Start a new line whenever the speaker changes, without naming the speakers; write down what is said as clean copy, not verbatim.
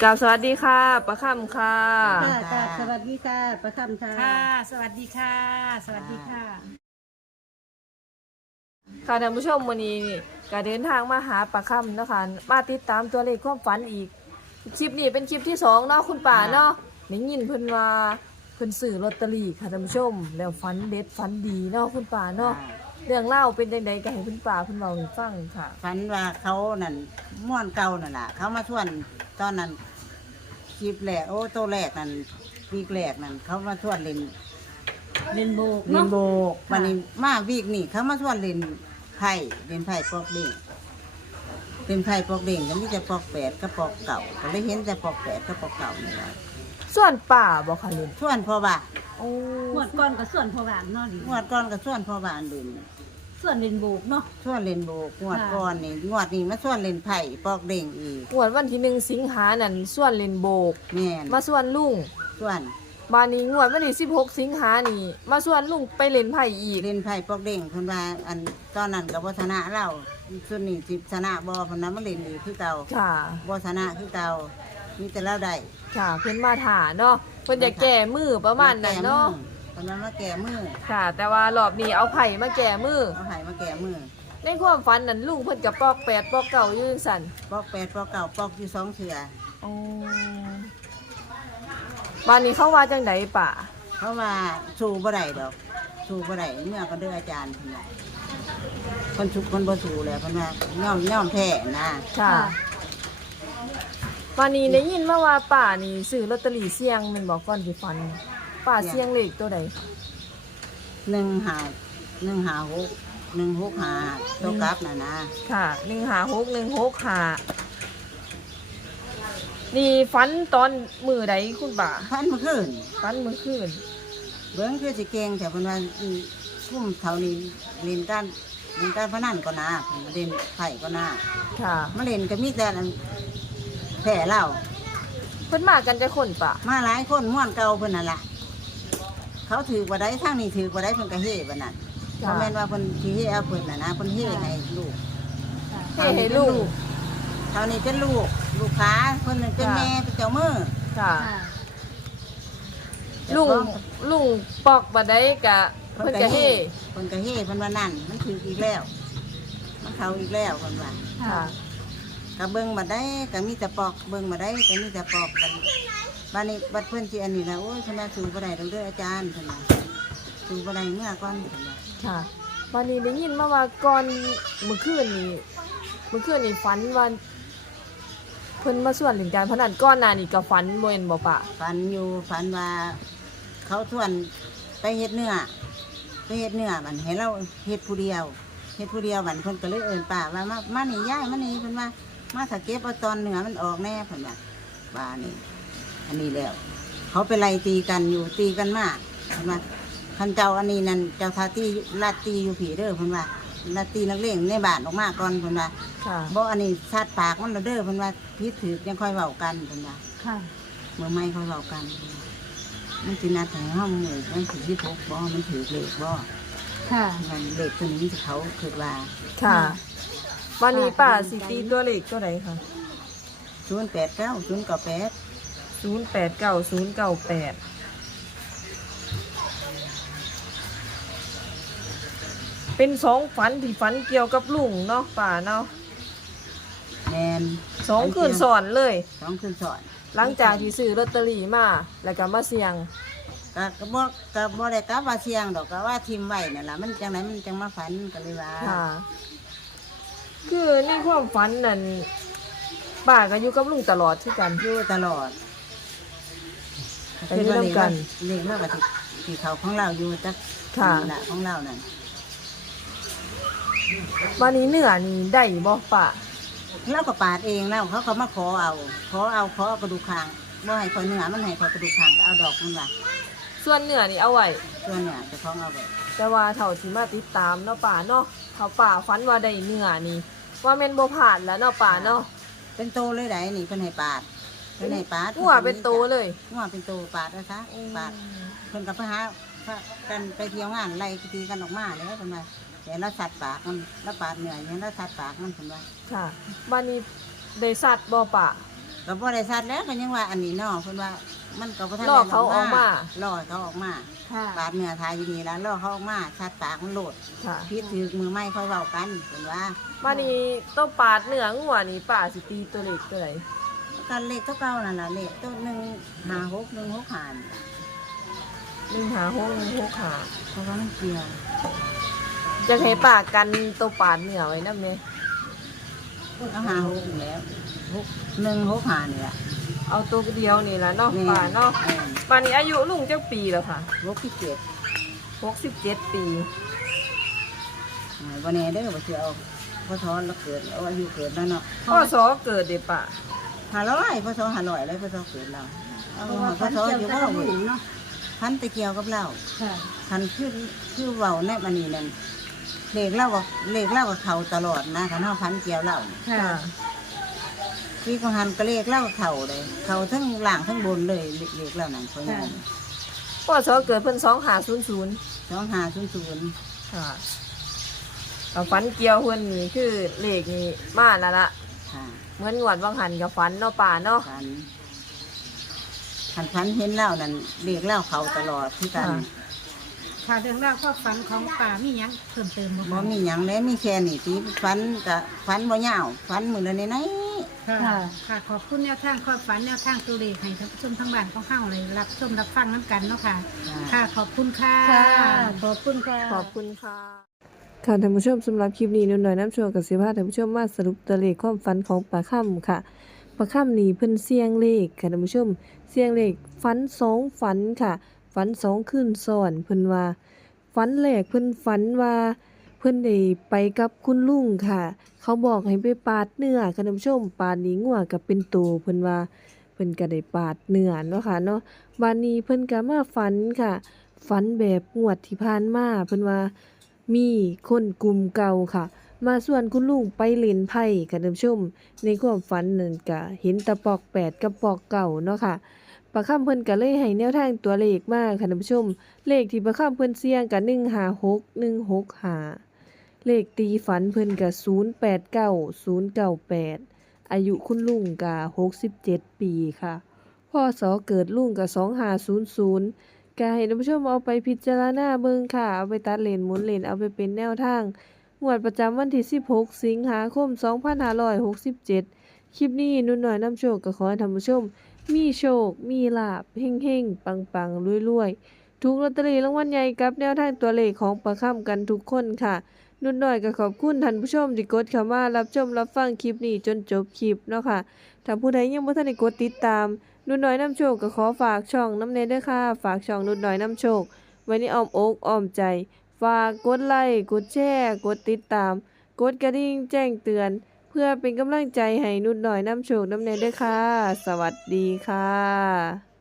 กราบสวัสดีค่ะประคำค่ะ
ค่ะสวัสดีค่ะประคำค่ะ
ค่ะสวัสดีค่ะ สวัสดีค่ะ
ค่ะท่านผู้ชมวันนี้ก็เดินทางมาหาประคำเนาะคะมาติดตามตัวเลขความฝันอีกคลิปนี้เป็นคลิปที่สองเนาะคุณป่าเนาะได้ยินเพิ่นว่าเพิ่นซื้อลอตเตอรี่ค่ะท่านผู้ชมแล้วฝันเด็ดฝันดีเนาะคุณป่าเนาะเรื่องเล่าเป็นจังไดก็ให้คุณป่าเพิ่นเล่าให้ฟังค่ะ
ฝันว่าเขานั่นม่วนเก่านั่นล่ะเขามาชวนตอนนั้นคลิปแรกโอ้โตแรกนั่นวีกแรกนั่นเขามาชวนเล่น
เรนโบว์
เล่
เนาะ
นโบก
ค่ะ
วันนี้มาวีกนี่เขามาชวนเล่นไพ่เล่นไพ่ปอกเด้งเป็นไพ่ปอกเด้งก็มีแต่ปอกแปดกับปอกเก่าก็เลยเห็นแต่ปอกแปดกับปอกเก่านี่แหละ
ส่วนป่าบ่ค่ะเล่น
ชวนพ่อบ้าน
โอ้
งวดก่อนกับส่วนพอหวานเนาะดิ
งวดก่อนก็ชวนพ่อบ้านเล่น
ส่วนเรนโบว์เนาะ
ชวนเล่นโบกงวด
ค่ะ
ก่อนนี่งวดนี้มาชวนเล่นไพ่ปอกเด้งอีก
งวดวันที่1สิงหานั่นส่วนเล่นโบก
แม่น
มาส่วนลุง
ชวน
บานนี้งวดวันที่16สิงหานี่มาส่วนลุงไปเล่นไพ่อีก
เล่นไพ่ปอกเด้งเพิ่นว่าอันตอนนั้นก็บ่ชนะเราส่วนนี้สิชนะบ่เพิ่นน่ะมาเล่นอีกคือเก่า
ค่ะ
บ่ชนะคือเก่ามีแต่เราได้
ค่ะเพิ่นมาถาเนาะเพิ่นจะแก้มือประมาณนั้นเนาะ
เพิ่นว่ามาแก้มือ
ค่ะ แต่ว่ารอบนี้เอาไผ่มาแก้มือ
เอาไห้มาแก้มือ
ในความฝันนั้นลุงเพิ่นกับปอก8ปอกเก่าอยู่จังซั่น
ปอกแปดปอกเก่าปอกอยู่2เทื่อ
อ๋อบ้านนี้เขาว่าจังไดป่ะ
เพราะว่าสู้บ่ได้ดอกสู้บ่ได้เมื่อก็เด้ออาจารย์เพิ่นว่าเพิ่นสุกเพิ่นบ่สู้แล้วเพิ่นว่ายอมแพ้นะ
ค่ะบ้านนี้ได้ยินมาว่าป่านี่ซื้อลอตเตอรี่เสี่ยงแมันบอกก่อนสิฝันป่าเสี่ยงเลขตัวใด
156ตัวกลับน่ะนะ
ค่ะ156 นี่ฝันตอนมือใดคุณป่า
พันเมื่อคืน
ฝันมื้อคืน
เบิ้งคือสิเก่งแต่เพิ่นว่าคุ้มเท่านี้เล่นการพนันก็น่าเพิ่นมาเล่นไผ่ก็น่า
ค่ะ
มาเล่นก็มีแต่อันแพ้เหล้า
เพิ่นมากันจะคนป่ะ
มาหลายคนม่วนเก่าเพิ่นนั่นล่ะเขาถือบ่ได้ทางนี้ถือบ่ได้เพิ่นก็เฮ่บัดนั้นบ่แม่นว่าเพิ่นสิเฮ่เอาเพิ่นน่ะนะเพิ่นเฮ่ให้ลูก
เฮ้ให้ลุง
เท่านี้เป็นลูกค้าเพิ่นนั่นเป็นแม่เป็นเจ้ามือ
ค่ะ
ค่ะ
ลุงปอกบ่ได้กะเพิ่นจะเฮ้
เพิ่นก็เฮ่เพิ่นว่านั่นมันถืออีกแล้ว มันเข้าอีกแล้วเพิ่นว่า
ค่ะ
ก็เบิ่งมาได้ก็มีแต่ปอกเบิ่งมาได้ก็มีแต่ปอกกันบ้านนี้บัดเพิ่นสิอันนี้นะโอ้ยเพิ่นว่าสู่บ่ได้ดอกเด้ออาจารย์เพิ่นว่าสู่บ่ได้เมื่อก่อนเพิ่นว่า
ค่ะวันนี้ได้ยินมาว่าก่อนเมื่อคืนนี่ฝันว่าเพิ่นมาส่วนเล่นการพนันก้อนหน้านี่ก็ฝันบ่แม่นบ่ปะ
ฝันอยู่ฝันว่า เขาชวนไปเฮ็ดเนื้อมันให้เราเฮ็ดผู้เดียวมันเพิ่นก็เลยเอิ้นป้าว่ามานี่ยายมานี่เพิ่นว่ามาถ้าเก็บเอาตอนเนื้อมันออกแน่เพิ่นว่านี่อันนี้แล้ว เขาไปไล่ตีกันอยู่ตีกันมากเพิ่นว่าคันเจ้าอันนี้นั่นเจ้าทาตีลาดตีอยู่ผีเด้อเพิ่นว่าลาดตีนักเลงในบ้านออกมาก่อนเพิ่นว่า
ค่ะ
บ่อันนี้ชาดปากมันแล้วเด้อเพิ่นว่าพิษถือยังค่อยเว้ากันเพิ่นว่า
ค่ะ
เมื่อไม่ค่อยเว้ากัน มันสินัดให้เฮามื้อมันสิ16บ่มันถือเลขบ่
ค่ะ
มันเลขตัวนี้สิเขาคิดว่า
ค่ะวันนี้ป้าสิตีตัวเลขตัวใดคะ
089 098
089098เป็นสองฝันที่ฝันเกี่ยวกับลุงเนาะป้าเนาะ
แม่น
2คืนซ้อนเลย
2คืนสอน
หลังจากที่ซื้อลอตเตอรี่มาแล้วก็มาเสี่ยง
ก็บ่ได้กลับว่าเสียงดอกก็ว่าทิมไว้นั่นล่ะมันจังไหนมันจังมาฝันก็เลยว่า
ค่ะ คือในความฝันนั่นป้าก็อยู่กับลุงตลอดที่กัน
อยู่ตลอด
ไปอยู่ร่วมกัน
เลี้ยงเราก็ที่เขาของเราอยู่จัก
ค่ะ
นี่ล่ะของเรานั่น
วันนี้เนื้อนี่ได้บ่ป้า
เราก็ปาดเองแล้วเขามาขอเอากระดูกคางบ่ให้คอยเนื้อมันให้คอยกระดูกคางก็เอาดอกมันว่า
ส่วนเนื้อนี่เอาไว้
ส่วนเนี่ยจะท้องเอาไป
แต่ว่าเท่าที่มาติดตามเนาะป้าเนาะเขาป้าฝันว่าได้เนื้อนี่ ว่าแม่นบ่ผ่านแล้วเนาะป้าเนาะ
เป็นโตเลยได้นี่เพิ่นให้ปาดปาด
หัวเป็นโตเลย
หัวเป็นโตปาดแล้วซะปาดเพิ่นก็ไปหากันไปเที่ยวงานไล่ตีกันออกมาแล้วเพิ่นว่าแต่ละสัตว์ปากมันละปาดเหนื่อยเนี่ยละสัตว์ปากมันเพิ่นว่า
ค่ะวันนี้ได้สัตว์บ่ป้า
ก็บ่ได้ซัดแล้วก็ยังว่าอันนี้เนาะเพิ่นว่ามันก็บ่ทัน
ล่อเขาออกมา
ล่อเขาออกมา
ค่ะ
ปาดเนื้อทายอยู่นี่แล้วล่อเขาออกมาซัดปากมันโหลด
ค่ะ
พิษถือมือไม้ค่อยเว้ากันเพิ่นว่า
มานี่ต้องปาดเนื้องัวนี่ป้าสิตีตัวเล็กตัวไหน
กันเลขเท่าเก่านั่นล่ะเลขตัว156 165
156 165
เพราะว่ามันเกี่ยว
จะให้ป้ากันตัวปาดเนื้อไว้นำแม่
เอา56อยู่แล้ว165นี่ล่ะ
เอาตัวเดียวนี่ล่ะเนาะป้าเนาะป้านี่อายุลุงจักปีแล้วค่ะ
67
67 ปี
บ่แน่เด้อว่าสิเอาพอทอนแล้วเกิดเอาอายุเกิดแล้วเนาะ
พ่อสอเกิดเด้ป้า
500พศ500เลยพศเกิดเราเอา
เพราะว่า
พ
ฟัน
ศ
เกี่ยว
อยู่
กับ
บ่
หมูเนาะ
พันตะเกียวกับเรา
ค่ะ
พันคือเว้าในมันนี่นั่นเลขเล่าก็เข้าตลอดนะคันเฮาพันเกี่ยวเล่า
ค่ะ
พี่ของหันก็เลขเล่าเข้าเลยเข้าทั้งล่างทั้งบนเลยเลขเล่านั่นเพราะงั้น
พ่อสอเกิดเพิ่น2500
2500
ค่ะเอาฝันเกี่ยวเพิ่นนี่คือเลขนี่มาแล้วล่ะ
ค่ะ
เหมือนงวดบางหันกับฝันเนาะป้าเนาะ
พันเห็นเล่านั่นเลขเล่าเข้าตลอดคือกัน
ค่ะ
ค่ะเรื่องราวความฝันของป่ามีหยังเพิ่มเติมบ่
บ่
คะ
มีหยังแล้วมีแค่นี้ตีฟันก็ฟันบ่ยาวฟันมื้อละนิด
ค่ะ ค่ะ ขอบคุณแนวทางความฝันแนวทางตัวเลขให้ท่านผู้ชมทั้งบ้านของเฮาเลยรับชมรับฟังน้ำกันเนาะค่ะ ค่ะ ขอบคุณค่ะ ขอบคุณค่ะ
ขอบคุณค่ะค่ะท่านผู้ชมสำหรับคลิปนี้หน่อยน้ำโชว์กับสิพาท่านผู้ชมมาสรุปตัวเลขความฝันของปลาค่ำค่ะปลาค่ำนี่เพิ่นเสี่ยงเลขค่ะท่านผู้ชมเสี่ยงเลขฝัน2ฝันค่ะฝัน2คืนซ้อนเพิ่นว่าฝันแรกเพิ่นฝันว่าเพิ่นได้ไปกับคุณลุงค่ะ เขาบอกให้ไปปาดเนื้อค่ะท่านผู้ชมปาดนี้งัวก็เป็นตัวเพิ่นว่าเพิ่นก็ได้ปาดเนื้อเนาะค่ะเนาะวันนี้เพิ่นก็มาฝันค่ะ ฝันแบบงวดที่ผ่านมาเพิ่นว่ามีคนกลุ่มเก่าค่ะ มาส่วนคุณลุงไปเล่นไพ่ค่ะท่านผู้ชม ในความฝันนั่นก็เห็นแตะปอก8กับปอกเก่าเนาะค่ะประคำเพิ่นก็เลยให้แนวทางตัวเลขมาค่ะท่านผู้ชม เลขที่ประคำเพิ่นเสี่ยงก็156 165เลขตีฝันเพิ่นก็089 098อายุคุณลุงก็67 ปีค่ะพศเกิดลุงก็2500 ก็ให้ท่านผู้ชมเอาไปพิจารณาเบิ่งค่ะ เอาไปตัดเลนหมุนเลนเอาไปเป็นแนวทางงวดประจำวันที่16 สิงหาคม 2567 คลิปนี้นุ่นน้อยนำโชคก็ขอให้ท่านผู้ชม มีโชค มีลาภเฮงๆ ปังๆรวยๆ ถูกลอตเตอรี่รางวัลใหญ่กับแนวทางตัวเลขของประค่ำกันทุกคนค่ะ นุ่นน้อยก็ขอบคุณท่านผู้ชมที่กดเข้ามารับชมรับฟังคลิปนี้จนจบคลิปเนาะค่ะ ถ้าผู้ใดยังบ่ทันได้กดติดตาม นุ่นน้อยนำโชคก็ขอฝากช่องน้ำเนยด้วยค่ะ ฝากช่องนุ่นน้อยนำโชค ไว้ในอ้อมอกอ้อมใจ ฝากกดไลค์กดแชร์กดติดตาม กดกระดิ่งแจ้งเตือน เพื่อเป็นกำลังใจให้นุ่นน้อยนำโชคน้ำเนยด้วยค่ะ สวัสดีค่ะ